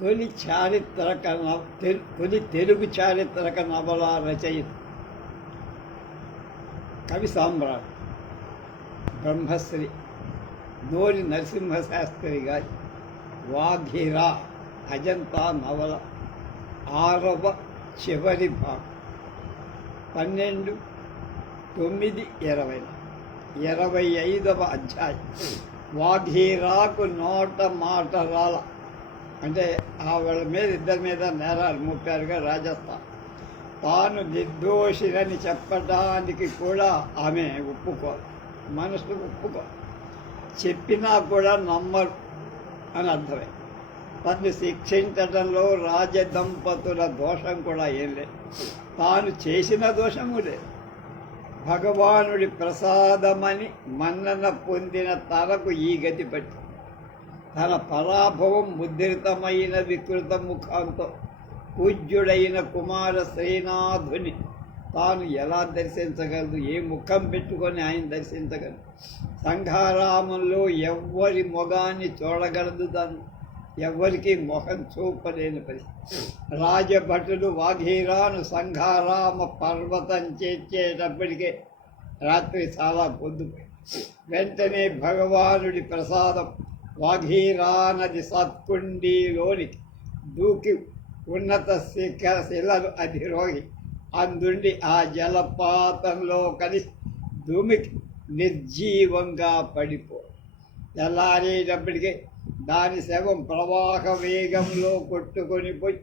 తొలి చారిత్రక నవ- తొలి తెలుగు చారిత్రక నవల రచయిత కవి సామ్రాట్ బ్రహ్మశ్రీ నోరి నరసింహశాస్త్రి గారి వాఘిరా అజంతా నవల ఆరవ చివరి భాగం పన్నెండు తొమ్మిది ఇరవై ఇరవై ఐదవ అధ్యాయం. వాఘీరాకు నోట మాట రాల అంటే ఆవిడ మీద ఇద్దరి మీద నేరాలు మోపారుగా రాజస్థాన్. తాను నిర్దోషిరని చెప్పడానికి కూడా ఆమె ఒప్పుకో మనసు ఒప్పుకో. చెప్పినా కూడా నమ్మరు అని అర్థమే. తను శిక్షించడంలో రాజదంపతుల దోషం కూడా ఏం లేదు. తాను చేసిన దోషము లేదు. భగవానుడి ప్రసాదమని మన్నన పొందిన తనకు ఈ గతి పట్టి తన పరాభవం ముద్రితమైన వికృత ముఖంతో. పూజ్యుడైన కుమార శ్రీనాథుని తాను ఎలా దర్శించగలదు? ఏ ముఖం పెట్టుకొని ఆయన దర్శించగలదు సంఘారామంలో ఎవ్వరి మొగాన్ని చూడగలదు దాన్ని ఎవ్వరికి మొహం చూపలేని పరిస్థితి. రాజభటులు వాఘీరాను సంఘారామ పర్వతం చేర్చేటప్పటికే రాత్రి చాలా పొద్దుపోయి వెంటనే భగవానుడి ప్రసాదం వాఘీరా నది సత్కుండీలోనికి దూకి ఉన్నత శిఖర శిలలు అధిరోగి అందుండి ఆ జలపాతంలో కలిసి దుమికి నిర్జీవంగా పడిపో. తెల్లారేటప్పటికే దాని శవం ప్రవాహ వేగంలో కొట్టుకొని పోయి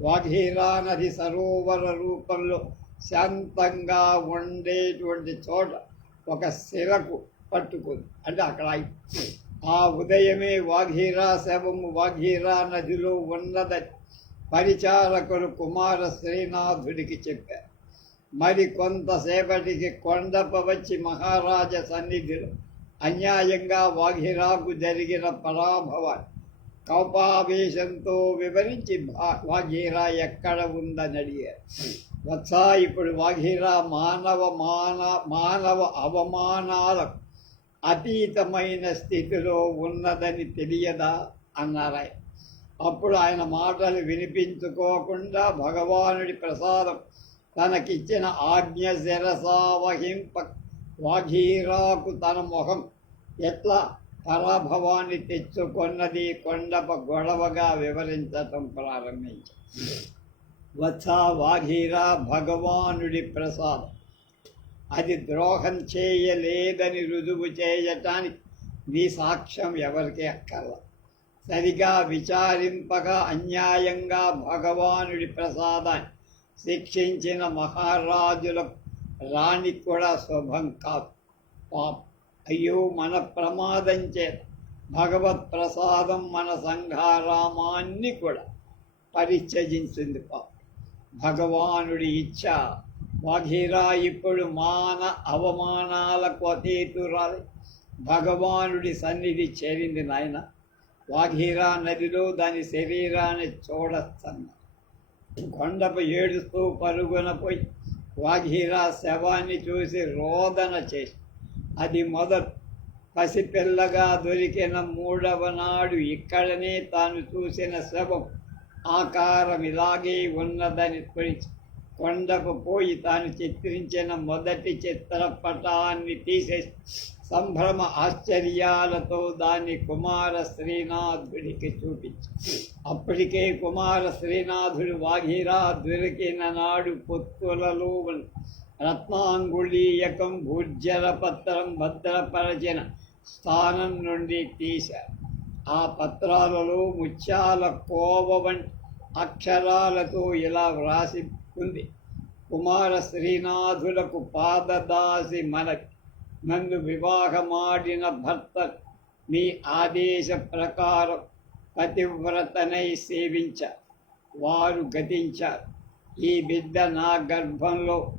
వాఘీరా నది సరోవర రూపంలో శాంతంగా ఉండేటువంటి చోట ఒక శిలకు పట్టుకుంది. అంటే అక్కడ ఆ ఉదయమే వాఘీరా శవము వాఘీరా నదిలో ఉన్నద పరిచారకుడు కుమార శ్రీనాథుడికి చెప్పారు మరి కొంతసేపటికి కొండప వచ్చి మహారాజ సన్నిధిలో అన్యాయంగా వాఘిరాకు జరిగిన పరాభవాన్ని కౌపావేశంతో వివరించి వాఘీరా ఎక్కడ ఉందని అడిగారు. వత్సా ఇప్పుడు వాఘీరా మానవ మాన మానవ అవమానాలకు అతీతమైన స్థితిలో ఉన్నదని తెలియదా? అన్నారాయ. అప్పుడు ఆయన మాటలు వినిపించుకోకుండా భగవానుడి ప్రసాదం తనకిచ్చిన ఆజ్ఞ శిరసావహింప వాఘీరాకు తన ముఖం ఎట్లా పరాభవాన్ని తెచ్చుకొన్నది కొండప గొడవగా వివరించటం ప్రారంభించారు వత్స వాఘీరా భగవానుడి ప్రసాదం. అది ద్రోహం చేయలేదని రుజువు చేయటానికి నీ సాక్ష్యం ఎవరికి అక్కర్ల. సరిగా విచారింపగా అన్యాయంగా భగవానుడి ప్రసాదాన్ని శిక్షించిన మహారాజులకు రాణి కూడా శుభం కాదు. పాపం. అయ్యో మన ప్రమాదం చేత భగవత్ ప్రసాదం మన సంఘారామాన్ని కూడా పరిత్యజించింది పాపం. భగవానుడి ఇచ్చ వాఘీరా ఇప్పుడు మాన అవమానాలకు అతీతురాలి. భగవానుడి సన్నిధి చేరింది నాయన. వాఘీరా నదిలో దాని శరీరాన్ని చూడచ్చన్న కొండపు ఏడుస్తూ పరుగున పోయి వాఘీరా శవాన్ని చూసి రోదన చేసి అది మొదలు పసిపిల్లగా దొరికిన మూడవ నాడు ఇక్కడనే తాను చూసిన శవం ఆకారం ఇలాగే ఉన్నదని గురించి కొండకు పోయి తాను చిత్రించిన మొదటి చిత్రపటాన్ని తీసే సంభ్రమ ఆశ్చర్యాలతో దాన్ని కుమార శ్రీనాథుడికి చూపించి. అప్పటికే కుమార శ్రీనాథుడు వాఘీరా దొరికిన నాడు పొత్తులలో రత్నాంగుళీయకం భూర్జర పత్రం భద్రపరచిన స్థానం నుండి తీశారు ఆ పత్రాలలో ముత్యాల కోవ వంటి అక్షరాలతో ఇలా వ్రాసి ఉంది. కుమార శ్రీనాథులకు పాదదాసి మనకి నన్ను వివాహమాడిన భర్త మీ ఆదేశ ప్రకారం పతివ్రతనై సేవించ వారు గతించారు. ఈ బిడ్డ నా గర్భంలో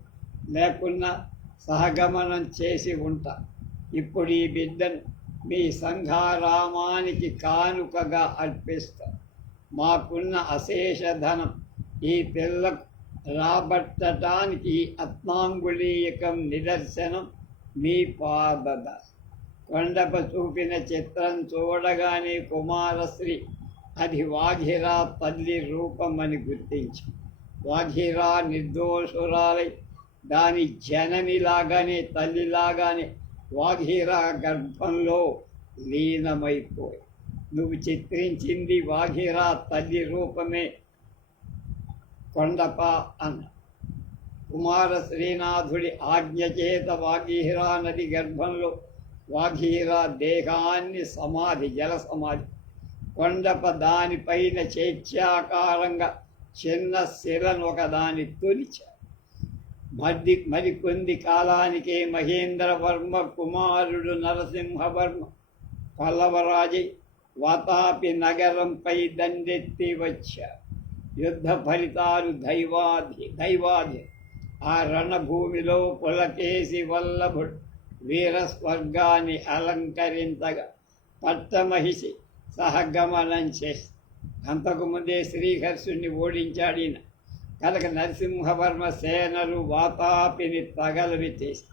లేకున్నా సహగమనం చేసి ఉంటా. ఇప్పుడు ఈ బిడ్డను మీ సంఘారామానికి కానుకగా అర్పిస్తా. మాకున్న అశేష ధనం ఈ పిల్లకు రాబట్టడానికి ఈ అత్నాంగుళీయకం నిదర్శనం మీ పాదద. కొండప చూపిన చిత్రం చూడగానే కుమారశ్రీ అది వాఘిరా తల్లి రూపం అని గుర్తించి వాఘిరా నిర్దోషురాలై దాని జననిలాగానే తల్లిలాగానే వాఘిరా గర్భంలో లీనమైపోయి. నువ్వు చిత్రించింది వాఘిరా తల్లి రూపమే కొండప అన్న కుమార శ్రీనాథుడి ఆజ్ఞచేత చేత నది గర్భంలో వాఘీరా దేహాన్ని సమాధి జల సమాధి. కొండప దానిపైన చైత్యాకారంగా చిన్న శిలను ఒకదాని తొలిచారు మధ్య మరికొంది కాలానికే మహేంద్రవర్మ కుమారుడు నరసింహవర్మ పల్లవరాజై వాతాపి నగరంపై దండెత్తి వచ్చారు. యుద్ధ ఫలితాలు దైవాధి దైవాధి. ఆ రణభూమిలో పులకేసి వల్లభుడు వీరస్వర్గాన్ని అలంకరించగా పట్టమహిషి సహగమనం చేసి అంతకుముందే శ్రీహర్షుణ్ణి ఓడించాడిన కనుక నరసింహవర్మ సేనలు వాతాపిని తగలవి చేసి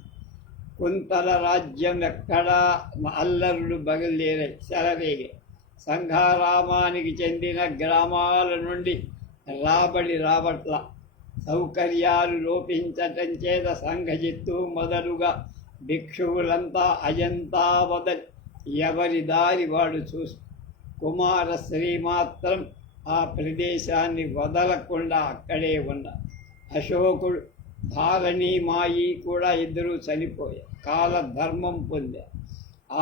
కుంతల రాజ్యం ఎక్కడా అల్లరులు బయలుదేరాయి. సెలరేగే సంఘారామానికి చెందిన గ్రామాల నుండి రాబడి రాబట్ల. సౌకర్యాలు లోపించటం చేత సంఘజిత్తు మొదలుగా భిక్షువులంతా అజంతా వదలి ఎవరి దారి వాడు చూసి. కుమారశ్రీ మాత్రం ఆ ప్రదేశాన్ని వదలకుండా అక్కడే ఉన్న అశోకుడు ధారణి మాయి కూడా ఇద్దరూ చనిపోయారు కాలధర్మం పొందారు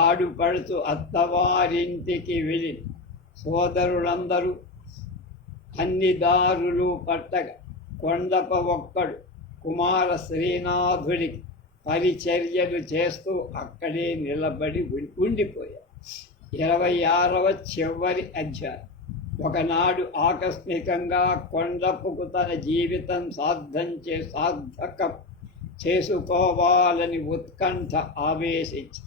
ఆడుపడుతూ అత్తవారింటికి వెళ్ళి సోదరులందరూ అన్ని దారులు పట్టగా. కొండప ఒక్కడు కుమార శ్రీనాథుడికి పరిచర్యలు చేస్తూ అక్కడే నిలబడి ఉండిపోయాడు. ఉండిపోయారు ఇరవై ఆరవ చివరి అధ్యాయం. ఒకనాడు ఆకస్మికంగా కొండపుకు తన జీవితం సాధ్యం చే సార్థకం చేసుకోవాలని ఉత్కంఠ ఆవేశించి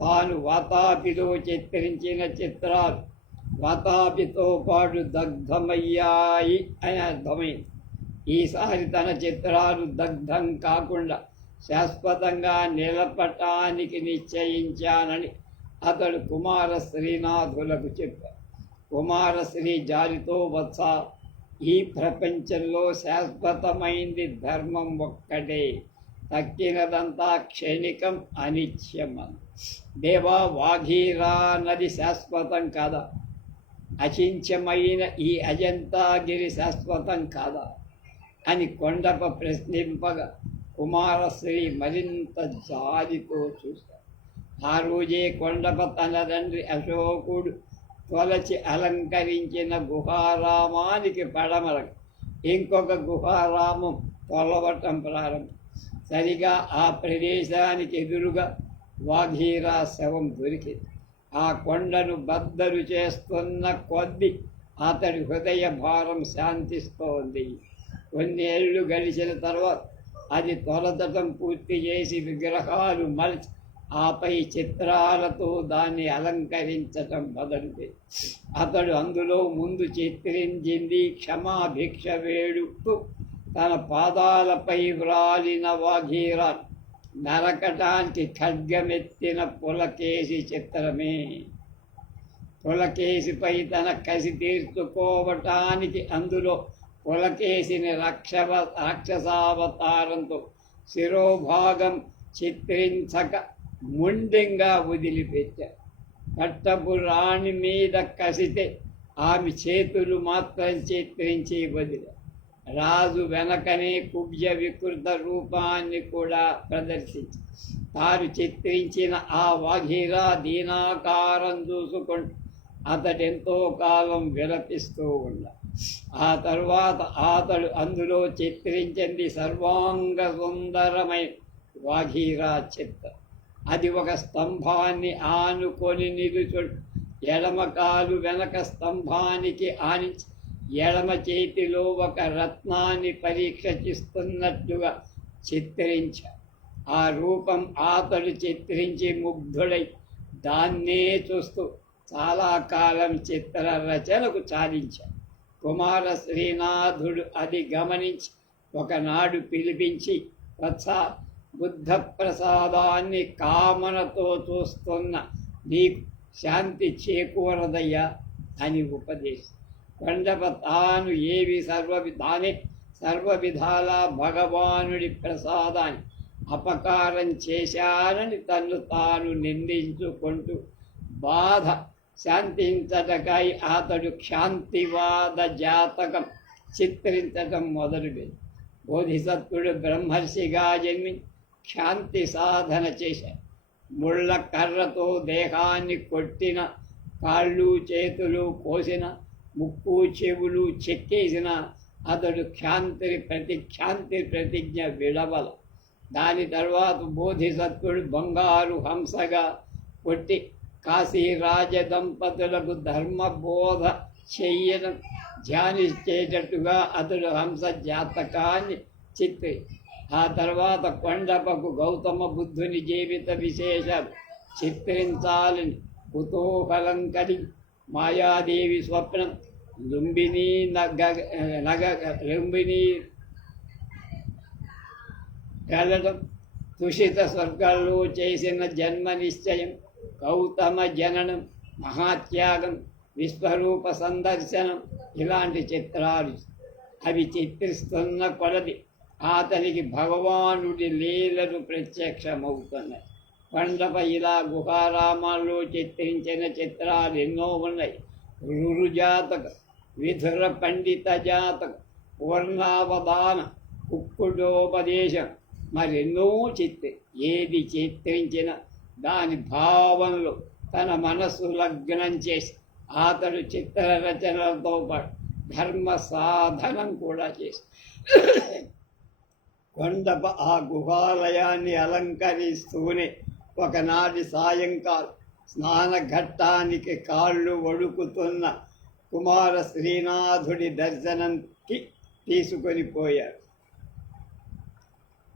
తాను వాతాపిలో చిత్రించిన చిత్రాలు వాతాపితో పాటు దగ్ధమయ్యాయి అని అర్థమైంది ఈసారి తన చిత్రాలు దగ్ధం కాకుండా శాశ్వతంగా నిలపటానికి నిశ్చయించానని అతడు కుమార శ్రీనాథులకు చెప్పారు కుమారశ్రీ జాలితో వత్స ఈ ప్రపంచంలో శాశ్వతమైంది ధర్మం ఒక్కటే. తక్కినదంతా క్షణికం అనిత్యమని. దేవా వాఘీరా నది శాశ్వతం కదా? అచించమైన ఈ అజంతాగిరి శాశ్వతం కాదా? అని కొండప ప్రశ్నింపగా కుమారశ్రీ మరింత జాలితో చూశాడు. ఆ రోజే కొండప తన తండ్రి అశోకుడు తొలచి అలంకరించిన గుహారామానికి పడమర ఇంకొక గుహారామం తొలవటం ప్రారంభం. సరిగా ఆ ప్రదేశానికి ఎదురుగా వాఘీరా శవం దొరికింది. ఆ కొండను బద్దలు చేస్తున్న కొద్ది అతడి హృదయ భారం శాంతిస్తోంది. కొన్నేళ్ళు గడిచిన తర్వాత అది తొలతటం పూర్తి చేసి విగ్రహాలు మలిచి ఆపై చిత్రాలతో దాన్ని అలంకరించటం మొదలుపె. అతడు అందులో ముందు చిత్రించింది క్షమాభిక్ష వేడుతూ తన పాదాలపై వ్రాలిన వాఘీరా నరకటానికి ఖడ్గమెత్తిన పులకేసి చిత్రమే. పులకేసిపై తన కసి తీర్చుకోవటానికి అందులో పులకేసిని రక్షవ రాక్షసావతారంతో శిరోభాగం చిత్రించక ముండింగా వదిలిపెట్టారు పట్టపు రాణి మీద కసితే ఆమె చేతులు మాత్రం చిత్రించి వదిలారు రాజు వెనకనే కుబ్జ వికృత రూపాన్ని కూడా ప్రదర్శించి తాను చిత్రించిన ఆ వాఘీరా దీనాకారం చూసుకుంటూ అతడెంతో కాలం విలపిస్తూ ఉన్నా ఆ తరువాత అతడు అందులో చిత్రించింది సర్వాంగ సుందరమైన వాఘీరా చిత్రం. అది ఒక స్తంభాన్ని ఆనుకొని నిలుచుడు. ఎడమకాలు వెనక స్తంభానికి ఆనించి ఎడమ చేతిలో ఒక రత్నాన్ని పరీక్షిస్తున్నట్టుగా చిత్రించారు ఆ రూపం ఆతడు చిత్రించి ముగ్ధుడై దాన్నే చూస్తూ చాలా కాలం చిత్ర రచనకు చాలించాడు కుమార శ్రీనాథుడు అది గమనించి ఒకనాడు పిలిపించి వత్స బుద్ధ ప్రసాదాన్ని కామనతో చూస్తున్న నీకు శాంతి చేకూరదయ్యా అని ఉపదేశం పండప తాను ఏవి సర్వ తానే భగవానుడి ప్రసాదాన్ని అపకారం చేశానని తను తాను నిందించుకుంటూ బాధ శాంతించటకై అతడు క్షాంతివాద జాతకం చిత్రించటం మొదలుపెట్టి బోధిసత్వుడు బ్రహ్మర్షిగా జన్మి క్షాంతి సాధన చేశాడు ముళ్ళ కర్రతో దేహాన్ని కొట్టిన కాళ్ళు చేతులు కోసిన ముక్కు చెవులు చెక్కేసిన అతడు ఖ్యాంతరి ప్రతి ఖ్యాంతి ప్రతిజ్ఞ విడవల. దాని తర్వాత బోధిసత్వుడు బంగారు హంసగా కొట్టి కాశీ రాజ దంపతులకు ధర్మబోధ చెయ్యడం ధ్యానించేటట్టుగా అతడు హంస జాతకాన్ని చిత్రి. ఆ తర్వాత కొండపకు గౌతమ బుద్ధుని జీవిత విశేషాలు చిత్రించాలని కుతూహలం కలిగి మాయాదేవి స్వప్నం. లుంబిని నగ నగ లుంబిని కలడం తుషిత స్వర్గాల్లో చేసిన జన్మ నిశ్చయం. గౌతమ జననం మహాత్యాగం విశ్వరూప సందర్శనం ఇలాంటి చిత్రాలు అవి చిత్రిస్తున్న కొలది. అతనికి భగవానుడి లీలలు ప్రత్యక్షమవుతున్నాయి. కొండప ఇలా గుహారామాల్లో చిత్రించిన చిత్రాలు ఎన్నో ఉన్నాయి రురు జాతక విధుర పండిత జాతక పూర్ణావధాన కుక్కుడోపదేశం మరెన్నో చిత్ర ఏది చిత్రించిన దాని భావనలు తన మనస్సు లగ్నం చేసి అతడు చిత్ర రచనలతో పాటు ధర్మ సాధనం కూడా చేసి కొండప ఆ గుహాలయాన్ని అలంకరిస్తూనే ఒకనాటి సాయంకాలం స్నానఘట్టానికి కాళ్ళు వడుకుతున్న కుమార శ్రీనాథుడి దర్శనంకి తీసుకొని పోయారు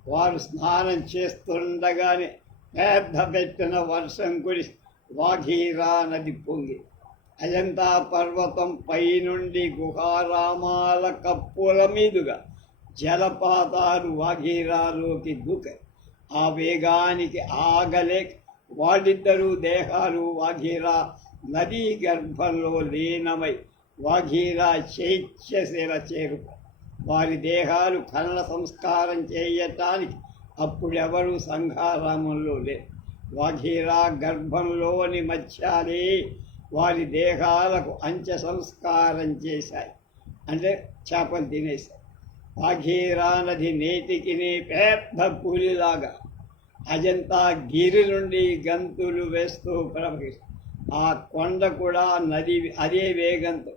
వారు స్నానం చేస్తుండగానే పెద్ద పెట్టిన వర్షం కురిసి వాఘీరా నది పొంగి అజంతా పర్వతం పైనుండి గుహారామాల కప్పుల మీదుగా జలపాతాలు వాఘీరాలోకి దూకాయి. ఆ వేగానికి ఆగలే. వాళ్ళిద్దరూ దేహాలు వాఘీరా నదీ గర్భంలో లీనమై వాఘీరా చైత్యశిల చేరుకు వారి దేహాలు ఖనన సంస్కారం చేయటానికి అప్పుడెవరు సంఘారామంలో లేరు. వాఘీరా గర్భంలోని మత్స్యాలే వారి దేహాలకు అంత్య సంస్కారం చేశాయి. అంటే చేపలు తినేశాయి. వాఘీరా నది నేటికి పెద్ద పూలిలాగా అజంతా గిరి నుండి గంతులు వేస్తూ ప్రవహిస్తుంది ఆ కొండ కూడా నది అదే వేగంతో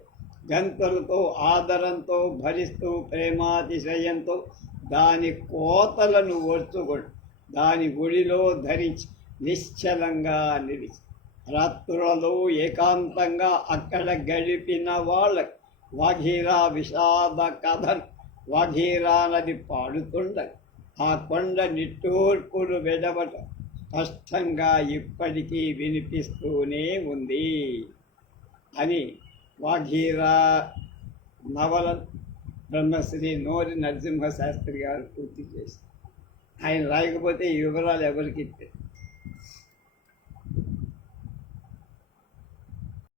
గంతులతో ఆదరంతో భరిస్తూ ప్రేమాతిశయంతో దాని కోతలను ఓర్చుకొని దాని గుడిలో ధరించి నిశ్చలంగా నిలిచి. రాత్రులలో ఏకాంతంగా అక్కడ గడిపిన వాళ్ళకి వాఘీరా విషాద కథను వాఘీరా నది పాడుతుండ ఆ కొండ నిట్టూర్పులు వెడబట స్పష్టంగా ఇప్పటికీ వినిపిస్తూనే ఉంది. అని వాఘీరా నవల బ్రహ్మశ్రీ నోరి నరసింహ శాస్త్రి గారు పూర్తి చేశారు. ఆయన రాయకపోతే ఈ వివరాలు ఎవరికి ఇచ్చారు?